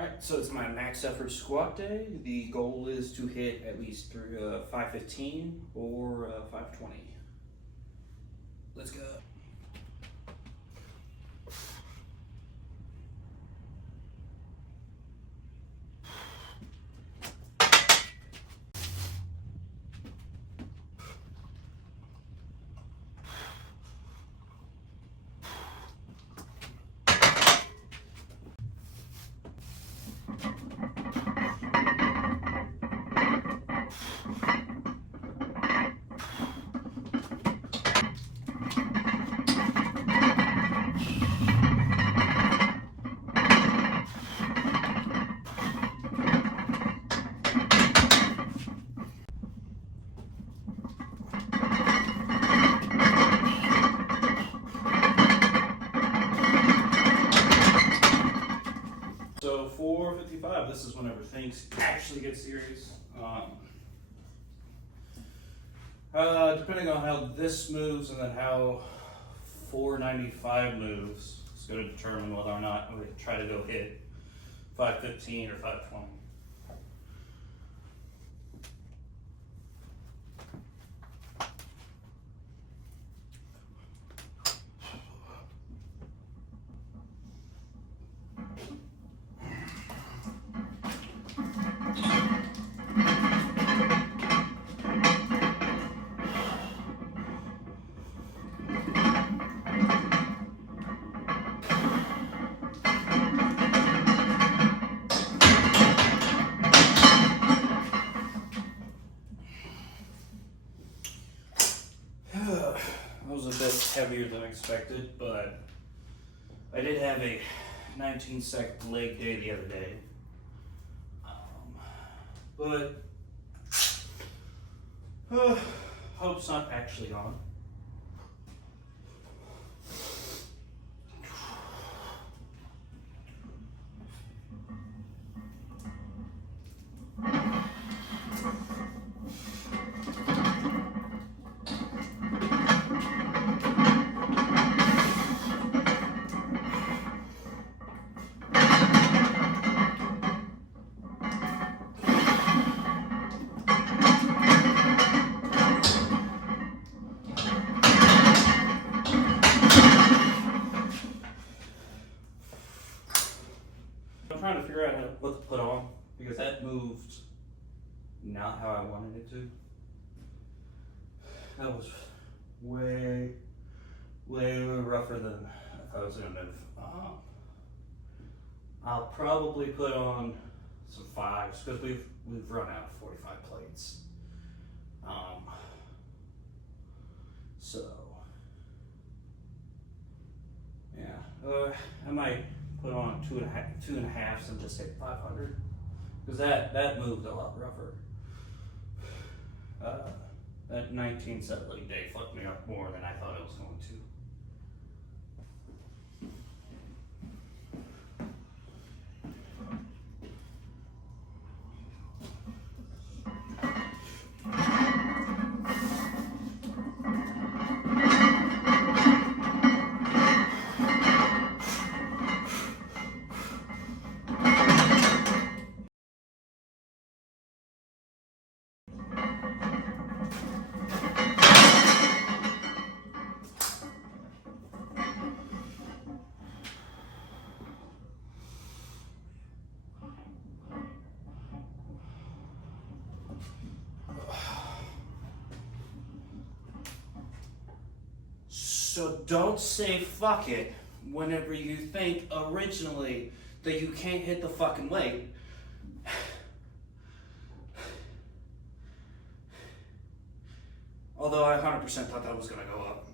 Alright, so it's my max effort squat day. The goal is to hit at least through 515 or 520. Let's go. So 455, this is whenever things actually get serious. Depending on how this moves and then how 495 moves, it's going to determine whether or not I'm going to try to go hit 515 or 520. That was a bit heavier than expected, but I did have a 19-second leg day the other day. But hope's not actually gone. I'm trying to figure out what to put on because that moved not how I wanted it to. That was way rougher than I thought it was gonna move. I'll probably put on some 5s because we've run out of 45 plates. So yeah, I might put on 2.5s and just hit 500 because that moved a lot rougher. That 19-set leg day fucked me up more than I thought it was going to. So don't say fuck it whenever you think originally that you can't hit the fucking weight. Although I 100% thought that was gonna go up.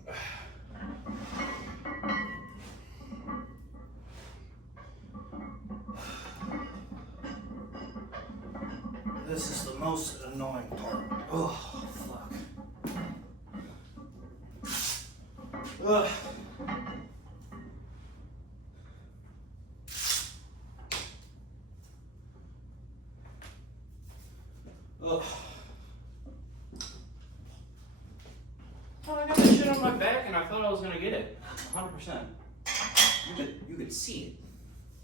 This is the most annoying part. Oh, fuck. Ugh. Ugh. Oh, I got this shit on my back and I thought I was gonna get it. 100%. You could see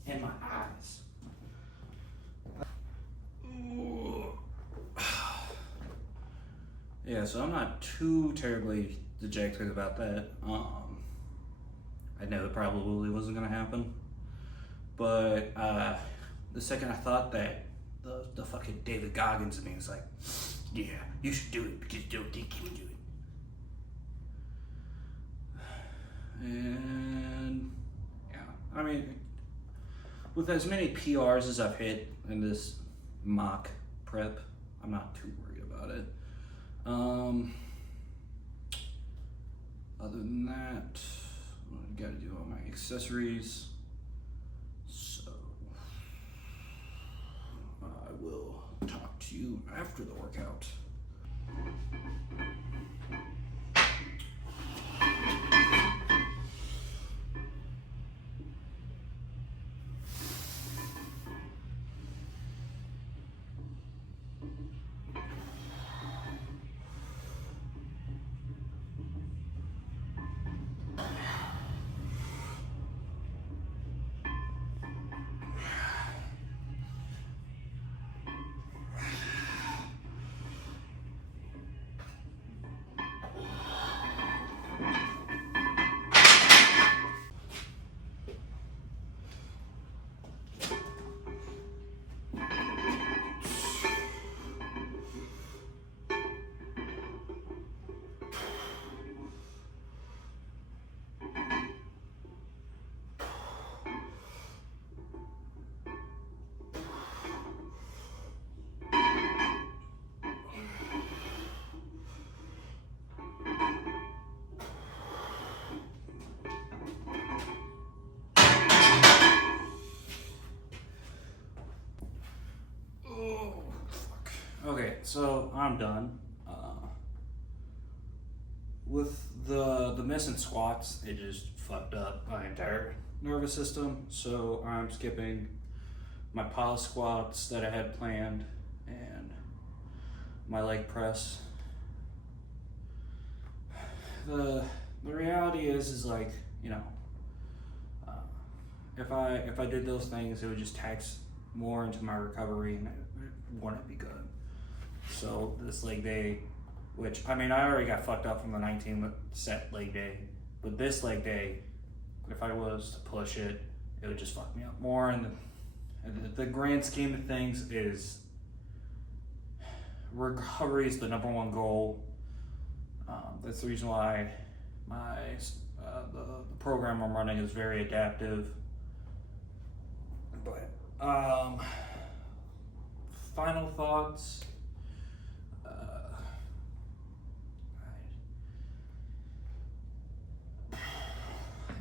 it in my eyes. yeah, so I'm not too terribly dejected about that. I know it probably wasn't gonna happen, but the second I thought that, the fucking David Goggins in me was like, yeah, you should do it because you don't think you can do it. And yeah, I mean, with as many PRs as I've hit in this mock prep, I'm not too worried about it. Other than that, I gotta do all my accessories. So I will talk to you after the workout. Okay, so I'm done. With the missing squats, it just fucked up my entire nervous system. So I'm skipping my pile squats that I had planned and my leg press. The reality is like, you know, if I did those things, it would just tax more into my recovery and it wouldn't be good. So this leg day, which, I mean, I already got fucked up from the 19 set leg day, but this leg day, if I was to push it, it would just fuck me up more. And the grand scheme of things is recovery is the number one goal. That's the reason why the program I'm running is very adaptive. But final thoughts.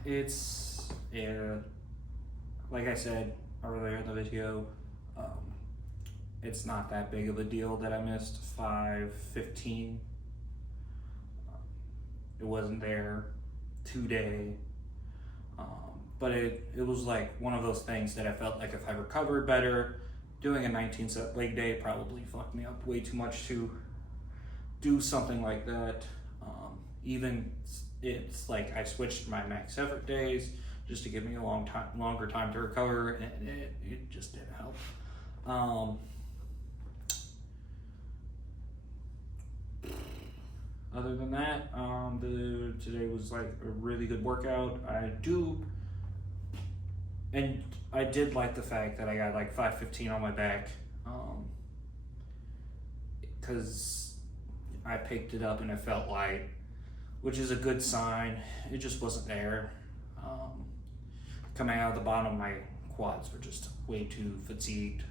It's, yeah, like I said earlier in the video, it's not that big of a deal that I missed 5:15. It wasn't there today, but it was like one of those things that I felt like if I recovered better, doing a 19 set leg day probably fucked me up way too much to do something like that. Even it's like I switched my max effort days just to give me a longer time to recover, and it just didn't help. Other than that, today was like a really good workout. I did like the fact that I got like 5:15 on my back, because I picked it up and it felt light, which is a good sign. It just wasn't there. Coming out of the bottom, my quads were just way too fatigued.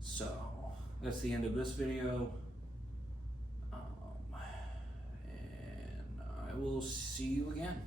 So that's the end of this video. And I will see you again.